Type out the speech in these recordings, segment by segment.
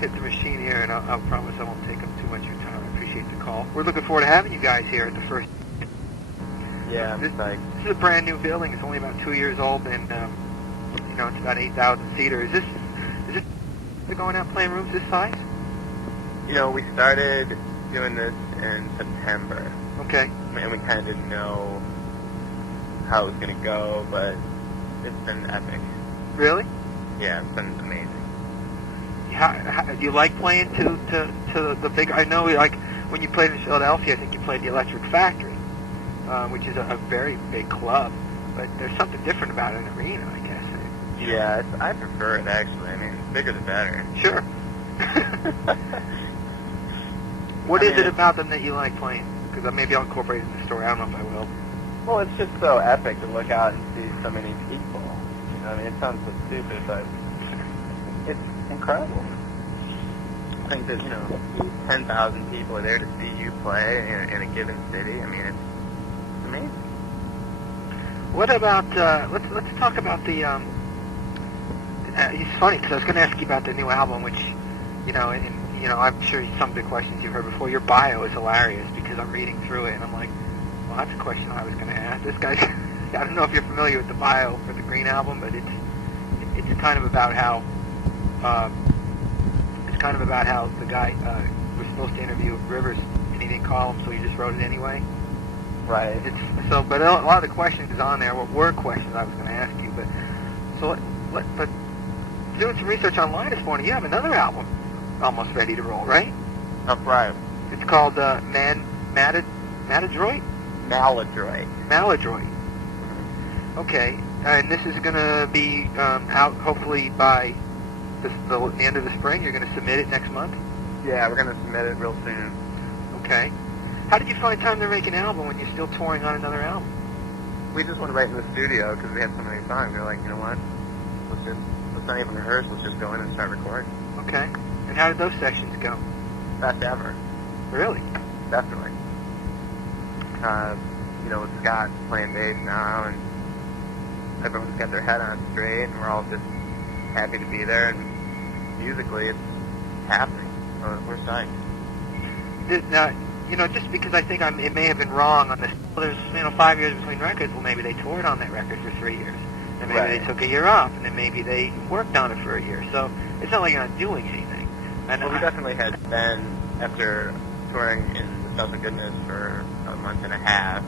hit the machine here, and I'll promise I won't take up too much of your time. I appreciate the call. We're looking forward to having you guys here at the first. Yeah, this is a brand new building. It's only about 2 years old, and it's about 8,000 seater. Is it going out playing rooms this size? We started doing this in September. Okay. And we kind of didn't know how it was going to go, but it's been epic. Really? Yeah, it's been amazing. How do you like playing to the big? I know, like when you played in Philadelphia, I think you played the Electric Factory, which is a very big club. But there's something different about an arena, I guess. Yeah, I prefer it actually. I mean, bigger the better. Sure. What is it about them that you like playing? Because maybe I'll incorporate it in the story. I don't know if I will. Well, it's just so epic to look out and see so many people. I mean, it sounds so stupid, but it's incredible. I think that 10,000 people are there to see you play in a given city. I mean, it's amazing. What about let's talk about the. It's funny because I was going to ask you about the new album, which I'm sure some of the questions you've heard before. Your bio is hilarious because I'm reading through it and I'm like, well, that's a question I was going to ask. This guy, I don't know if you're familiar with the bio for the Green album, but it's kind of about how the guy was supposed to interview Rivers and he didn't call him, so he just wrote it anyway. Right. But a lot of the questions on there were questions I was going to ask you. But doing some research online this morning, you have another album almost ready to roll, right? That's right. It's called Maladroit? Maladroit. Okay, and this is going to be out hopefully by the end of the spring. You're going to submit it next month? Yeah, we're going to submit it real soon. Okay. How did you find time to make an album when you're still touring on another album? We just went right in the studio because we had so many songs. We were like, you know what? Let's not even rehearse. Let's just go in and start recording. Okay. And how did those sessions go? Best ever. Really? Definitely. With Scott playing bass now, and everyone's got their head on straight, and we're all just happy to be there, and musically it's happening. We're psyched. Just because I think it may have been wrong on this. Well, there's 5 years between records. Well, maybe they toured on that record for 3 years, and maybe they took a year off, and then maybe they worked on it for a year. So it's not like you're not doing anything. And we definitely had been, after touring in the South of Goodness for a month and a half,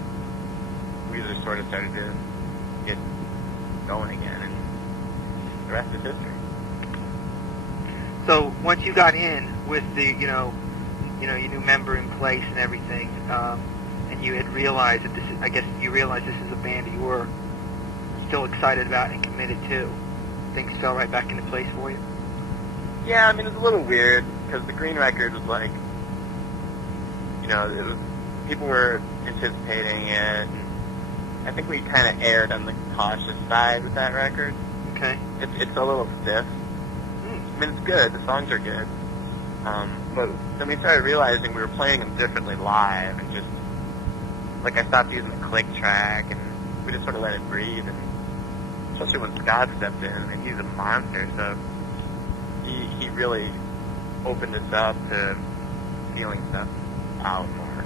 Weezer sort of started to get going again, and the rest is history. So once you got in with the your new member in place and everything, and you had realized that you realized this is a band that you were still excited about and committed to, things fell right back into place for you? Yeah, I mean, it was a little weird, because the Green record was like, people were anticipating it, and I think we kind of erred on the cautious side with that record. Okay. It's a little stiff. I mean, it's good. The songs are good. But then we started realizing we were playing them differently live, and just, like, I stopped using the click track, and we just sort of let it breathe, and especially when Scott stepped in, and he's a monster, so he really opened us up to feeling stuff out more.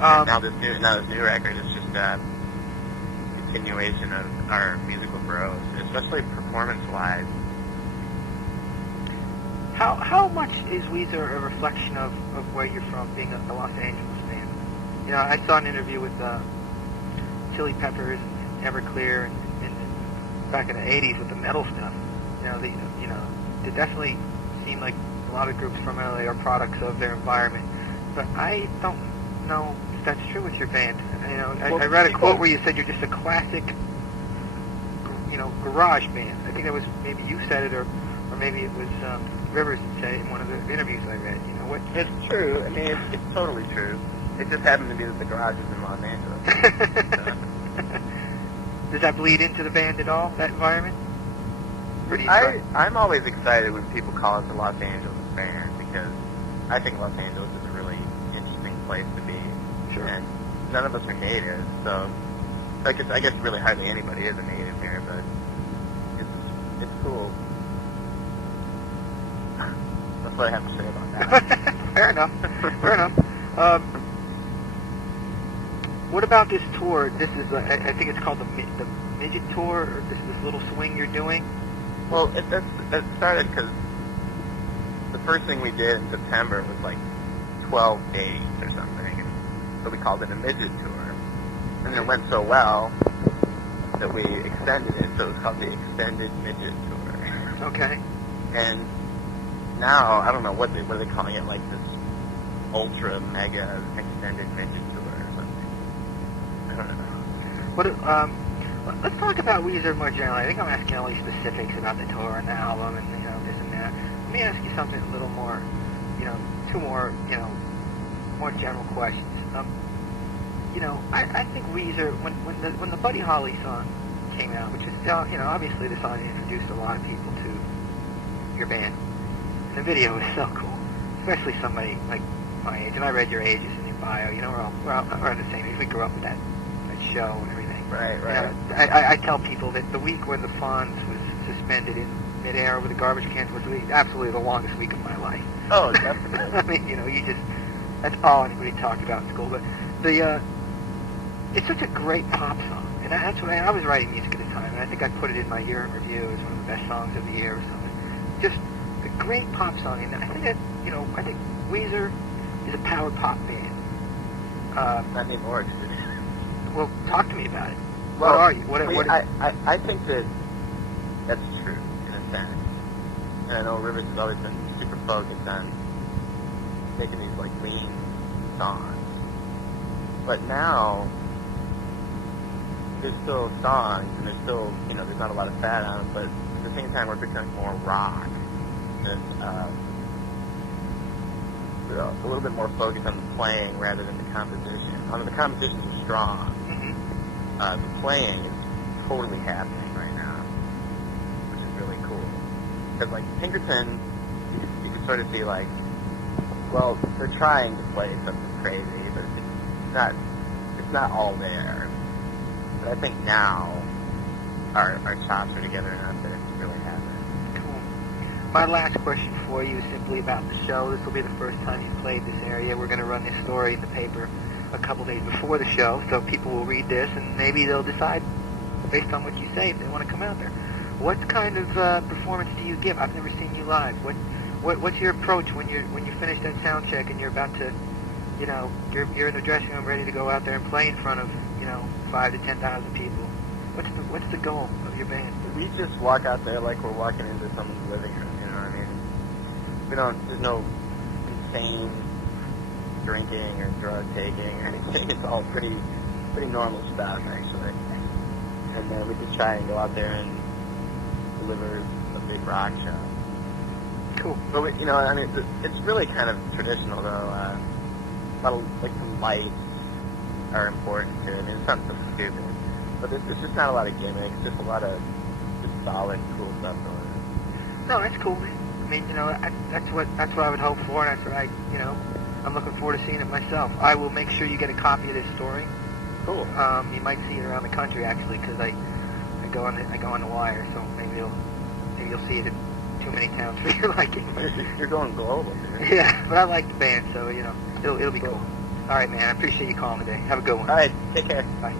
Now this new record is just a continuation of our musical growth, especially performance-wise. How much is Weezer a reflection of where you're from, being a Los Angeles fan? I saw an interview with Chili Peppers and Everclear and back in the 80s with the metal stuff. They definitely seem like a lot of groups from LA are products of their environment. But I don't know if that's true with your band. I read a quote where you said you're just a classic, garage band. I think that was maybe you said it, or maybe it was Rivers that said it in one of the interviews I read. It's true. I mean, it's totally true. It just happened to be that the garage is in Los Angeles. Does that bleed into the band at all, that environment? I'm always excited when people call us a Los Angeles band, because I think Los Angeles is a really interesting place to be. Sure. And none of us are natives, so I guess really hardly anybody is a native here, but it's cool. what I have to say about that. Fair enough. Fair enough. What about this tour? This is, I think it's called the Midget Tour, or this little swing you're doing? Well, it started because the first thing we did in September was like 12 days or something. So we called it a Midget Tour. And it went so well that we extended it, so it was called the Extended Midget Tour. Okay. And now, I don't know, what are they calling it, like this ultra mega extended midget tour or something. I don't know. Let's talk about Weezer more generally. I think I'm asking all these specifics about the tour and the album and, this and that. Let me ask you something a little more, two more, more general questions. I think Weezer, when the Buddy Holly song came out, which is, obviously the song that introduced a lot of people to your band, and the video is so cool, especially somebody like my age, and I read your ages in your bio, we're all the same age, we grew up with that show and everything. Right. I tell people that the week when the Fonz was suspended in midair over the garbage cans was absolutely the longest week of my life. Oh, definitely. I mean, that's all anybody talked about in school, but it's such a great pop song, and that's what I was writing music at the time, and I think I put it in my year in review as one of the best songs of the year or something. Just a great pop song, and I think that, I think Weezer is a power pop band. Not anymore, excuse me. Well, talk to me about it. Well, what are you? I think that that's true, in a sense. And I know Rivers has always been super focused on making these, like, lean songs. But now, there's still songs, and there's still, there's not a lot of fat on them, but at the same time, we're becoming more rock. And, we're a little bit more focused on the playing rather than the composition. The compositions are strong. Mm-hmm. The playing is totally happening right now, which is really cool. Because, like, Pinkerton, you could sort of see, like, well, they're trying to play something crazy, but it's not all there. But I think now our chops are together enough that it's really happening. Cool. My last question for you is simply about the show. This will be the first time you've played this area. We're going to run this story in the paper a couple days before the show, so people will read this, and maybe they'll decide, based on what you say, if they want to come out there. What kind of performance do you give? I've never seen you live. What's your approach when you finish that sound check and you're about to, you're in the dressing room ready to go out there and play in front of 5,000 to 10,000 people? What's the goal of your band? We just walk out there like we're walking into someone's living room. There's no insane drinking or drug taking or anything. It's all pretty normal stuff, actually. And we just try and go out there and deliver a big rock show. Cool. But it's really kind of traditional, though. A lot of, like, some lights are important to it. It's not so stupid, but there's just not a lot of gimmicks. Just a lot of just solid, cool stuff going on. No, that's cool, man. That's what I would hope for, and that's what I'm looking forward to seeing it myself. I will make sure you get a copy of this story. Cool. You might see it around the country, actually, because I go on the wire, so maybe you'll see it in too many towns for your liking. You're going global, dude. Yeah, but I like the band, so it'll be cool. All right, man. I appreciate you calling today. Have a good one. All right, take care. Bye.